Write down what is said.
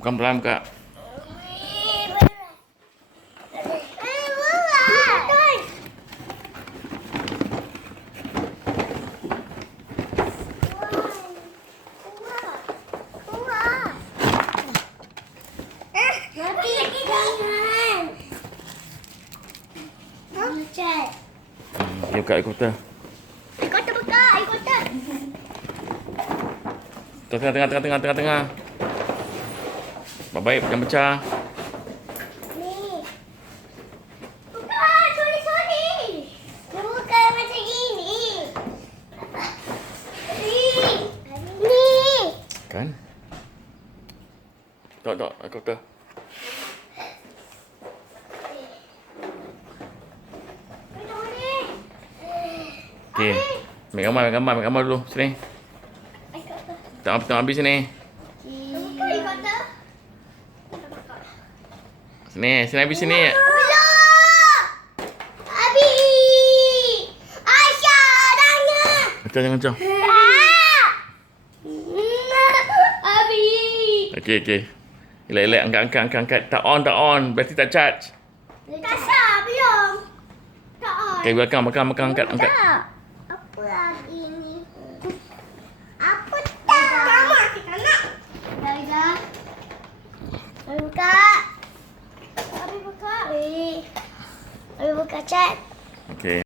Bukan pelan buka. Dia buka helikopter. Helikopter buka, helikopter. Tengah. Baik, jangan pecah. Ni. Buka, sorry. Dia buka macam gini. Ni. Kan? Tok, helikopter. Okey. Ambil gambar dulu. Sini. Tengok habis sini. Buka helikopter. Sini habis sini. Abi. Aisyah tanya. Macam. Abi. Okey. Elak, angkat. Tak on. Berarti tak charge. Tak sah, belum. Tak on. Okey, belakang, angkat. Apa lagi ni? Apa tak? Kamu kita nak. Dah. Abi buka. Abi buka chat.